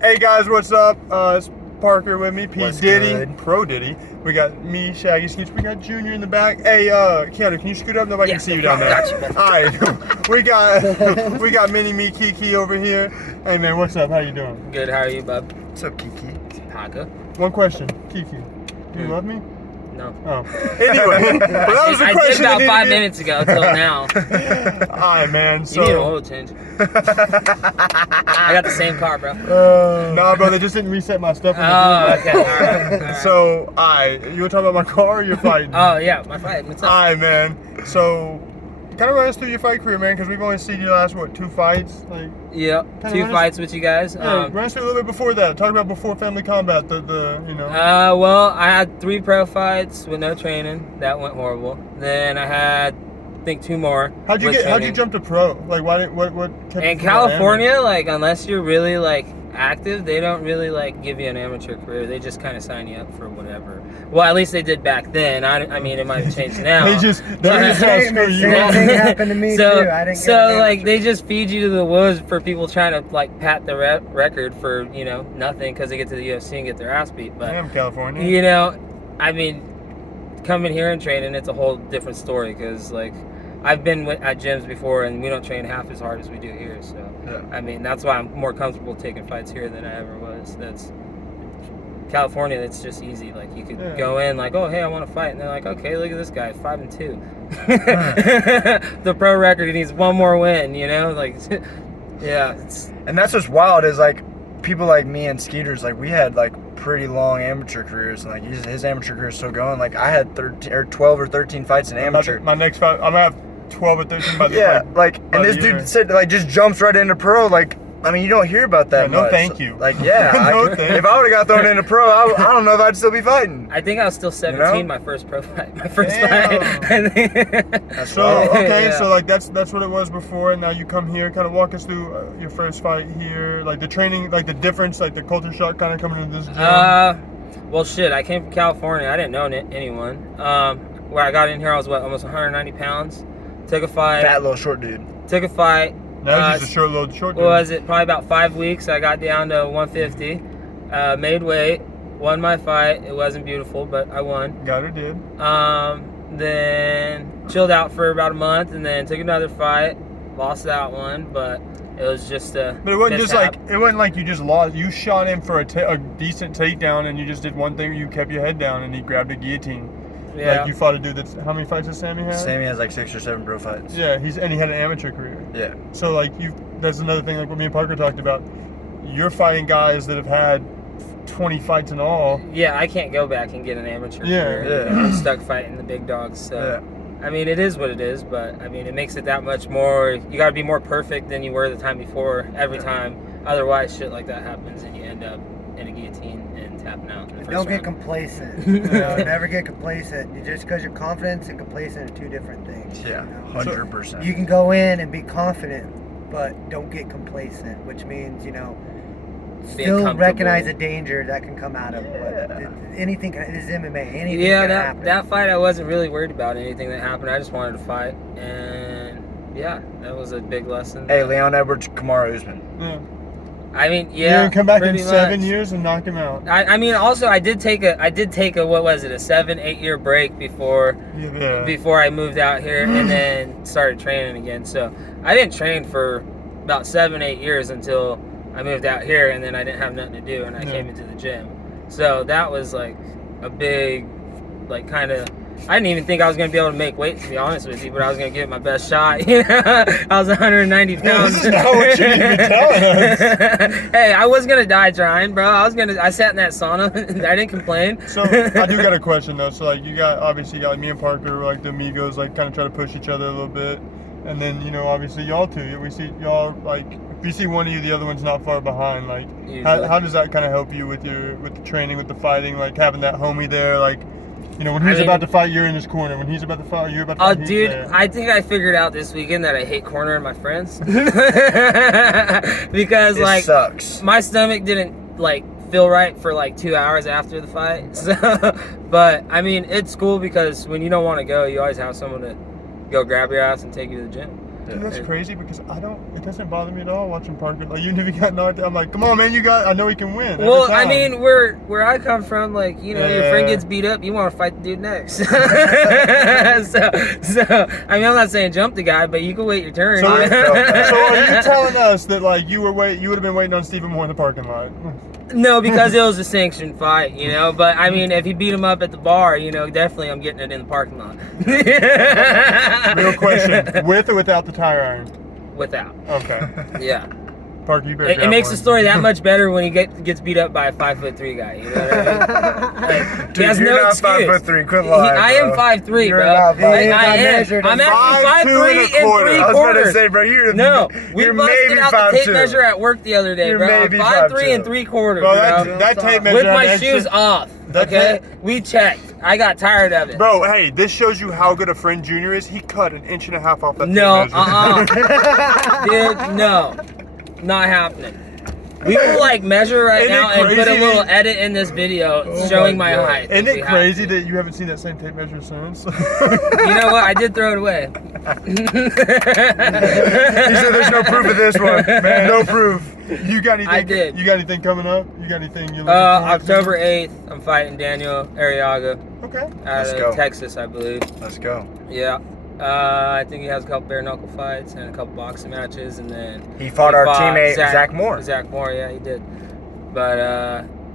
Hey guys, what's up? It's Parker with me, P. What's Diddy, good? Pro Diddy. We got me, Shaggy Skeets. We got Junior in the back. Hey, Keanu, can you scoot up? Nobody can see you down there. Alright, we got Mini Me Kiki over here. Hey man, what's up? How you doing? Good, how are you, bub? What's up, Kiki? Parker? One question, Kiki. Do you love me? No. Oh. Anyway, but that was the I question. did about 5 minutes ago till now. Alright, man. So, You need an oil change. I got the same car, bro. nah, bro, they just didn't reset my stuff. Oh, okay. All right. So, you want to talk about my car or you're fighting? Oh, yeah, my fight. What's up? Alright, man. So, kind of run us through your fight career, man, because we've only seen you last, 2 fights? Like, Yep, kinda 2 run us- fights with you guys. yeah, run us through a little bit before that. Talk about before Family Combat, you know. Well, I had 3 pro fights with no training. That went horrible. Then I had, I think, 2 more. How'd you with training. jump to pro? Like, what kept you In from going California, like, unless you're really, like, active, they don't really, like, give you an amateur career. They just kind of sign you up for whatever. Well, at least they did back then. I mean, it might have changed now. They just screw you Same up. thing happened to me so, too. I didn't so get an like, amateur. they just feed you to the wolves for people trying to, like, pat the record for, you know, nothing because they get to the UFC and get their ass beat. But, Damn, California. you know, I mean, coming here and training, it's a whole different story because, like, I've been at gyms before and we don't train half as hard as we do here. So, Yeah. I mean, that's why I'm more comfortable taking fights here than I ever was. That's California. It's just easy. Like, you could go in like, oh, hey, I want to fight, and they're like, okay, look at this guy, 5-2. The pro record, he needs 1 more win. You know, like, yeah. And that's what's wild is like people like me and Skeeters, like we had like pretty long amateur careers, and like his amateur career is still going. Like I had 12 or 13 fights in amateur. My next fight, I'm gonna have 12 or 13 by the Yeah, like by and the this year. dude said like just jumps right into pro. Like I mean you don't hear about that Yeah, no much. thank you. Like yeah, No thank if I would have got thrown into pro, I don't know if I'd still be fighting. I think I was still 17 know? my first pro fight. My first Damn. fight. I think- That's So wild. okay, Yeah. so like that's what it was before, and now you come here. Kind of walk us through your first fight here, like the training, like the difference, like the culture shock, kind of coming into this gym. Well, shit, I came from California. I didn't know anyone. Where I got in here, I was, almost 190 pounds. Took a fight. Fat little short dude. Took a fight. Now it's just a short little short. What was it? Probably about 5 weeks. I got down to 150. Made weight. Won my fight. It wasn't beautiful, but I won. Got her, did. Then chilled out for about a month, and then took another fight. Lost that one, but it was just a. But it wasn't just mishap. like, it wasn't like you just lost. You shot him for a decent takedown, and you just did one thing. You kept your head down, and he grabbed a guillotine. Yeah. Like you fought a dude that's, how many fights does Sammy have? Sammy has like 6 or 7 pro fights. Yeah, he had an amateur career. Yeah. So like that's another thing like what me and Parker talked about. You're fighting guys that have had 20 fights in all. Yeah, I can't go back and get an amateur Yeah, career. yeah. I'm stuck fighting the big dogs. So, Yeah. I mean, it is what it is, but I mean, it makes it that much more. You got to be more perfect than you were the time before every time. Otherwise, shit like that happens and you end up in a guillotine and tapping out. In the first Don't get round. complacent. You know, never get complacent. Just because you're confident and complacent are 2 different things. Yeah, you know? 100%. You can go in and be confident, but don't get complacent, which means, you know, Being still comfortable. recognize the danger that can come out of it. Anything can, it's MMA. Anything Yeah, can happen. that fight, I wasn't really worried about anything that happened. I just wanted to fight, and yeah, that was a big lesson. Hey, Leon Edwards, Kamaru Usman. Yeah. I mean, You're yeah, gonna come back in pretty 7 much. years and knock him out. I mean, also, I did take a what was it, a 7-8 year break before I moved out here and then started training again. So I didn't train for about 7-8 years until I moved out here, and then I didn't have nothing to do, and I came into the gym. So that was like a big, like, kind of. I didn't even think I was gonna be able to make weight, to be honest with you, but I was gonna give it my best shot. You know, I was 190 pounds. This is not what you need to be telling us. Hey, I was gonna die trying, bro. I sat in that sauna. I didn't complain. So I do got a question though. So like obviously you got like me and Parker, like the amigos, like kind of try to push each other a little bit, and then you know obviously y'all two. We see y'all like if you see one of you, the other one's not far behind. Like how does that kind of help you with the training, with the fighting, like having that homie there, like. You know, when he's about to fight, you're in his corner. When he's about to fight, you're about to fight. Oh, dude, I think I figured out this weekend that I hate cornering my friends. Because, It like, sucks. my stomach didn't, like, feel right for, like, 2 hours after the fight. So, but, I mean, it's cool because when you don't want to go, you always have someone to go grab your ass and take you to the gym. Dude, that's crazy because it doesn't bother me at all watching Parker. Like, even if he got knocked out, I'm like, come on, man, I know he can win. Well, I mean, where I come from, like, you know, your friend gets beat up, you want to fight the dude next. so, I mean, I'm not saying jump the guy, but you can wait your turn. So, so are you telling us that, like, you would have been waiting on Stephen Moore in the parking lot? No, because it was a sanctioned fight, you know. But I mean, if he beat him up at the bar, you know, definitely I'm getting it in the parking lot. Real question: with or without the tire iron? Without. Okay. Yeah. Parker, you better. It makes the story that much better when he gets beat up by a 5'3" guy. You know what I mean? Like, Dude, he has you're no not excuse. 5'3". Quit lying. I am 5'3", You're bro. not 5'3". I am. I'm actually 5'3" and 3/4. I was about to say, bro, you're We you're busted maybe out the tape 5'2". measure at work the other day, You're bro. I'm maybe 5'3" and 5'2". 3/4, Bro, bro. that tape measure With my had shoes extra- off. That Okay, we checked. I got tired of it. Bro, hey, this shows you how good a friend Junior is. He cut 1.5 inches off that No, tape measure. dude, no, not happening. We will like measure right Isn't it now and put a crazy? little edit in this video showing my height. Isn't if we it have crazy to. that you haven't seen that same tape measure since? You know what? I did throw it away. He said there's no proof of this one. Man, no proof. You got anything? I did. You got anything coming up? You got anything you? October 8th, I'm fighting Daniel Arriaga Okay. out Let's of go. Texas, I believe. Let's go. Yeah. I think he has a couple bare knuckle fights and a couple boxing matches, and then He fought our teammate Zach Moore. Zach Moore, yeah, he did. But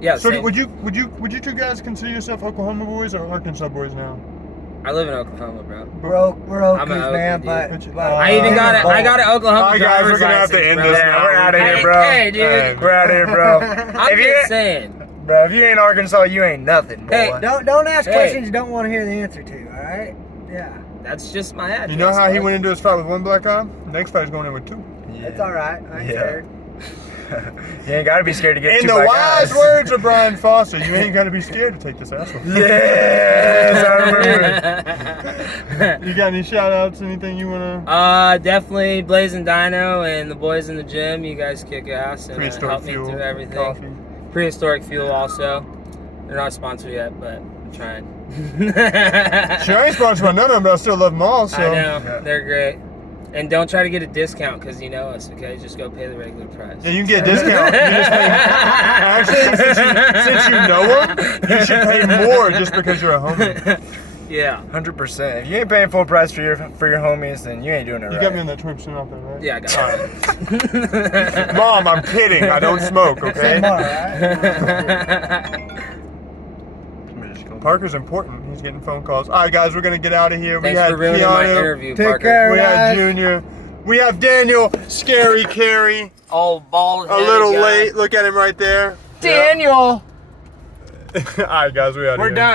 yeah. So same. would you two guys consider yourself Oklahoma boys or Arkansas boys now? I live in Oklahoma, bro. We're I'm Okies, an man, Okie, but I even got it. I got an Oklahoma Alright, guys, driver's we're gonna have to license, end bro. this Yeah, now. we're out of here, Hey, bro. hey, dude. We're out of here, bro. I'm If you just ain't- saying. Bro, if you ain't Arkansas, you ain't nothing, boy. Hey, don't ask Hey. questions you don't want to hear the answer to. All right? Yeah, That's just my address. You know how he bro. went into his fight with one black eye? Next fight is going in with 2. it's all right. I ain't scared. You ain't gotta be scared to get In two the black wise eyes. words of Brian Foster, you ain't gotta be scared to take this asshole. Yes, I remember. You got any shout outs, anything you wanna? Definitely Blazing Dino and the boys in the gym. You guys kick ass and Prehistoric help me Fuel, through everything. coffee. Prehistoric Fuel also. They're not sponsored yet, but I'm trying. Sure, I ain't sponsored by none of them, but I still love them all. So I know, they're great. And don't try to get a discount because you know us, okay? Just go pay the regular price. yeah, you can get a discount. You just pay, actually, since you know them, you should pay more just because you're a homie. Yeah. 100%. If you ain't paying full price for your homies, then you ain't doing it You right. got me on that 20% off there, right? Yeah, I got it. Mom, I'm kidding. I don't smoke, okay? All right. Parker's important. He's getting phone calls. All right, guys, we're gonna get out of here. Thanks we had for ruining my Keanu, interview, Take Parker. care. we had guys. Junior, we have Daniel, Scary Carey. Oh, bald A little late. Look at him right there. Daniel! All right, guys, we out of here. We're done.